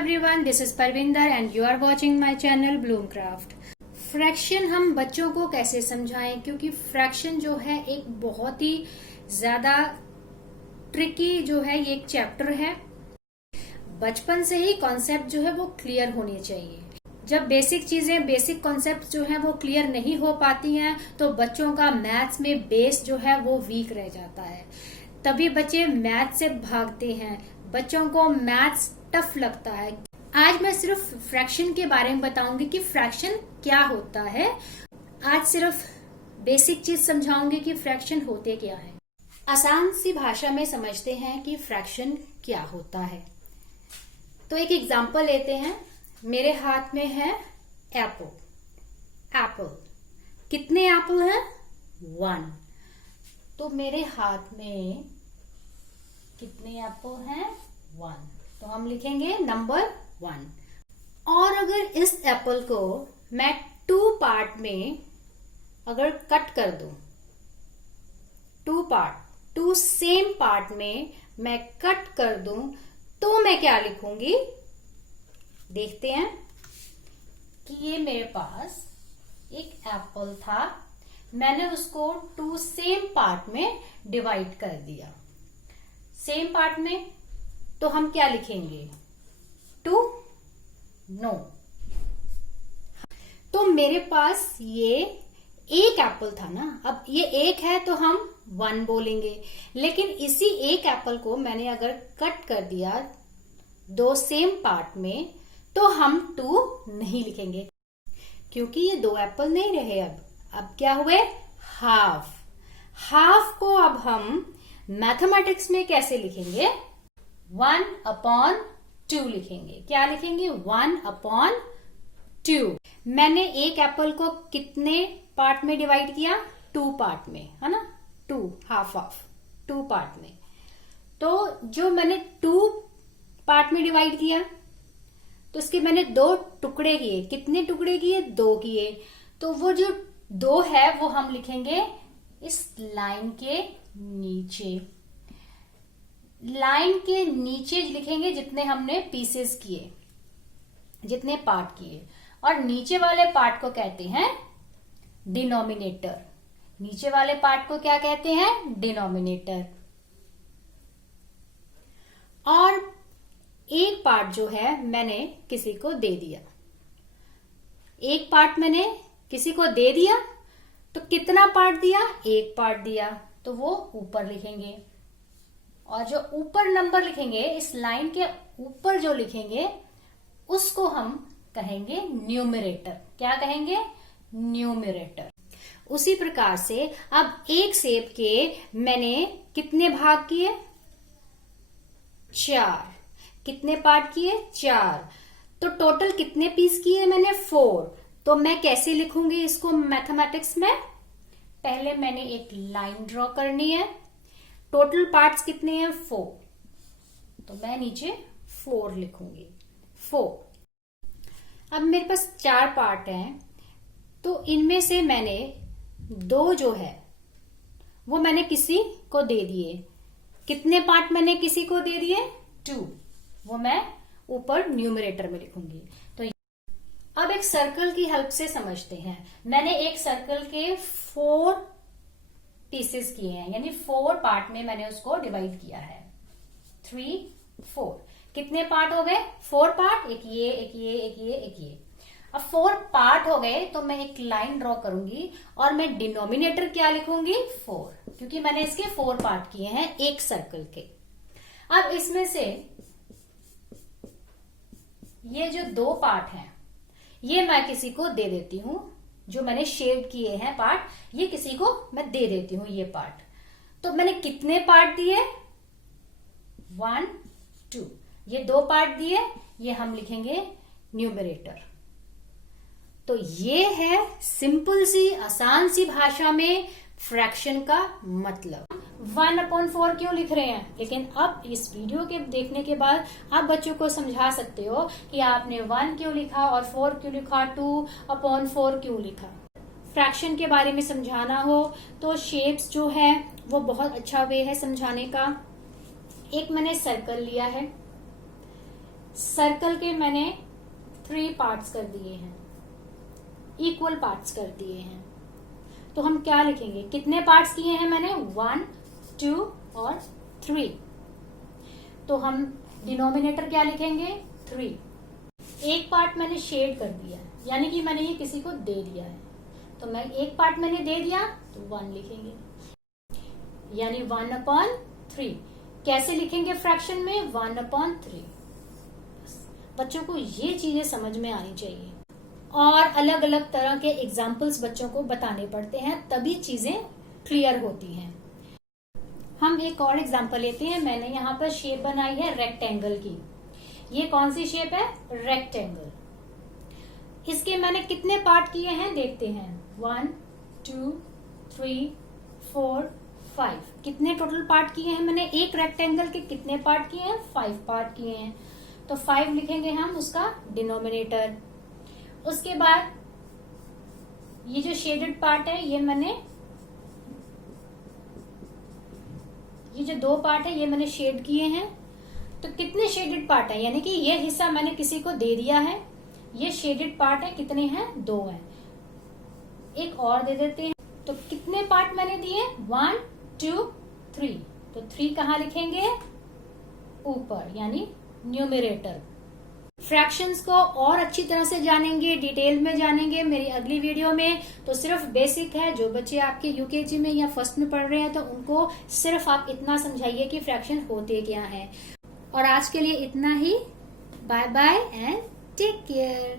everyone, this is Parvinder and you are watching my channel Bloomcraft। Fraction हम बच्चों को कैसे समझाएं, क्योंकि फ्रैक्शन जो है एक बहुत ही ज्यादा ट्रिकी जो है, ये एक चैप्टर है। बचपन से ही कॉन्सेप्ट जो है वो क्लियर होने चाहिए। जब बेसिक चीजें, बेसिक कॉन्सेप्ट जो है वो क्लियर नहीं हो पाती हैं तो बच्चों का मैथ्स में बेस जो है वो वीक रह जाता है। तभी बच्चे मैथ्स से भागते हैं, बच्चों को मैथ्स टफ लगता है। आज मैं सिर्फ फ्रैक्शन के बारे में बताऊंगी कि फ्रैक्शन क्या होता है। आज सिर्फ बेसिक चीज समझाऊंगी कि फ्रैक्शन होते क्या है। आसान सी भाषा में समझते हैं कि फ्रैक्शन क्या होता है। तो एक एग्जांपल लेते हैं। मेरे हाथ में है एप्पल। कितने एप्पल हैं? 1। तो मेरे हाथ में कितने एप्पल हैं? 1। तो हम लिखेंगे नंबर 1। और अगर इस एप्पल को मैं 2 पार्ट में अगर कट कर दूं, 2 सेम पार्ट में मैं कट कर दूं, तो मैं क्या लिखूंगी? देखते हैं कि ये मेरे पास एक एप्पल था, मैंने उसको 2 सेम पार्ट में डिवाइड कर दिया। सेम पार्ट में तो हम क्या लिखेंगे? 2। नो। तो मेरे पास ये एक एप्पल था ना, अब ये एक है तो हम 1 बोलेंगे। लेकिन इसी एक एप्पल को मैंने अगर कट कर दिया 2 सेम पार्ट में, तो हम 2 नहीं लिखेंगे, क्योंकि ये 2 एप्पल नहीं रहे। अब क्या हुए? हाफ को अब हम मैथमेटिक्स में कैसे लिखेंगे? 1/2 लिखेंगे। क्या लिखेंगे? 1/2। मैंने एक एप्पल को कितने पार्ट में डिवाइड किया? 2 पार्ट में, है ना? 2 हाफ 2 पार्ट में। तो जो मैंने 2 पार्ट में डिवाइड किया, तो इसके मैंने 2 टुकड़े किए। कितने टुकड़े किए? 2 किए। तो वो जो 2 है वो हम लिखेंगे इस लाइन के नीचे। लाइन के नीचे लिखेंगे जितने हमने पीसेस किए, जितने पार्ट किए। और नीचे वाले पार्ट को कहते हैं डिनोमिनेटर। नीचे वाले पार्ट को क्या कहते हैं? डिनोमिनेटर। और एक पार्ट जो है मैंने किसी को दे दिया। एक पार्ट मैंने किसी को दे दिया, तो कितना पार्ट दिया? एक पार्ट दिया, तो वो ऊपर लिखेंगे। और जो ऊपर नंबर लिखेंगे, इस लाइन के ऊपर जो लिखेंगे, उसको हम कहेंगे न्यूमरेटर। क्या कहेंगे? न्यूमरेटर। उसी प्रकार से अब एक सेब के मैंने कितने भाग किए? 4। कितने पार्ट किए? 4। तो टोटल कितने पीस किए मैंने? 4। तो मैं कैसे लिखूंगी इसको मैथमेटिक्स में? पहले मैंने एक लाइन ड्रॉ करनी है। टोटल पार्ट्स कितने हैं? 4। तो मैं नीचे 4 लिखूंगी। 4। अब मेरे पास 4 पार्ट हैं, तो इनमें से मैंने 2 जो है वो मैंने किसी को दे दिए। कितने पार्ट मैंने किसी को दे दिए? 2। वो मैं ऊपर न्यूमरेटर में लिखूंगी। तो अब एक सर्कल की हेल्प से समझते हैं। मैंने एक सर्कल के 4 पीसेस किए हैं, यानी 4 पार्ट में मैंने उसको डिवाइड किया है। 3, 4। कितने पार्ट हो गए? 4 पार्ट। एक ये, एक ये, एक ये, एक ये। अब 4 पार्ट हो गए तो मैं एक लाइन ड्रॉ करूंगी और मैं डिनोमिनेटर क्या लिखूंगी? 4, क्योंकि मैंने इसके 4 पार्ट किए हैं एक सर्कल के। अब इसमें से ये जो 2 पार्ट हैं, ये मैं किसी को दे देती हूं। जो मैंने शेड किए हैं पार्ट, ये किसी को मैं दे देती हूं ये पार्ट। तो मैंने कितने पार्ट दिए? 1, 2। ये 2 पार्ट दिए, ये हम लिखेंगे न्यूमरेटर। तो ये है सिंपल सी, आसान सी भाषा में फ्रैक्शन का मतलब। 1/4 क्यों लिख रहे हैं? लेकिन अब इस वीडियो के देखने के बाद आप बच्चों को समझा सकते हो कि आपने 1 क्यों लिखा और 4 क्यों लिखा, 2/4 क्यों लिखा। फ्रैक्शन के बारे में समझाना हो तो शेप्स जो है वो बहुत अच्छा वे है समझाने का। एक मैंने सर्कल लिया है, सर्कल के मैंने 3 पार्ट्स कर दिए हैं, इक्वल पार्ट्स कर दिए हैं। तो हम क्या लिखेंगे, कितने पार्ट्स किए हैं मैंने, 1, 2 और 3। तो हम डिनोमिनेटर क्या लिखेंगे, 3। एक पार्ट मैंने शेड कर दिया, यानी कि मैंने ये किसी को दे दिया है, तो मैं एक पार्ट मैंने दे दिया तो 1 लिखेंगे, यानी 1/3। कैसे लिखेंगे फ्रैक्शन में, 1/3। बच्चों को ये चीजें समझ में आनी चाहिए, और अलग अलग तरह के एग्जाम्पल्स बच्चों को बताने पड़ते हैं, तभी चीजें क्लियर होती हैं। हम एक और एग्जाम्पल लेते हैं। मैंने यहाँ पर शेप बनाई है रेक्टेंगल की। ये कौन सी शेप है, रेक्टेंगल। इसके मैंने कितने पार्ट किए हैं देखते हैं, 1, 2, 3, 4, 5। कितने टोटल पार्ट किए हैं मैंने, एक रेक्टेंगल के कितने पार्ट किए हैं, 5 पार्ट किए हैं। तो 5 लिखेंगे हम उसका डिनोमिनेटर। उसके बाद ये जो शेडेड पार्ट है, ये जो 2 पार्ट है ये मैंने शेड किए हैं। तो कितने शेडेड पार्ट है, यानी कि ये हिस्सा मैंने किसी को दे दिया है, ये शेडेड पार्ट है, कितने हैं, 2 हैं। एक और दे देते हैं। तो कितने पार्ट मैंने दिए, 1, 2, 3। तो 3 कहाँ लिखेंगे, ऊपर, यानी न्यूमरेटर। फ्रैक्शंस को और अच्छी तरह से जानेंगे, डिटेल में जानेंगे मेरी अगली वीडियो में। तो सिर्फ बेसिक है, जो बच्चे आपके यूकेजी में या फर्स्ट में पढ़ रहे हैं तो उनको सिर्फ आप इतना समझाइए कि फ्रैक्शन होते क्या है। और आज के लिए इतना ही। Bye bye and take care.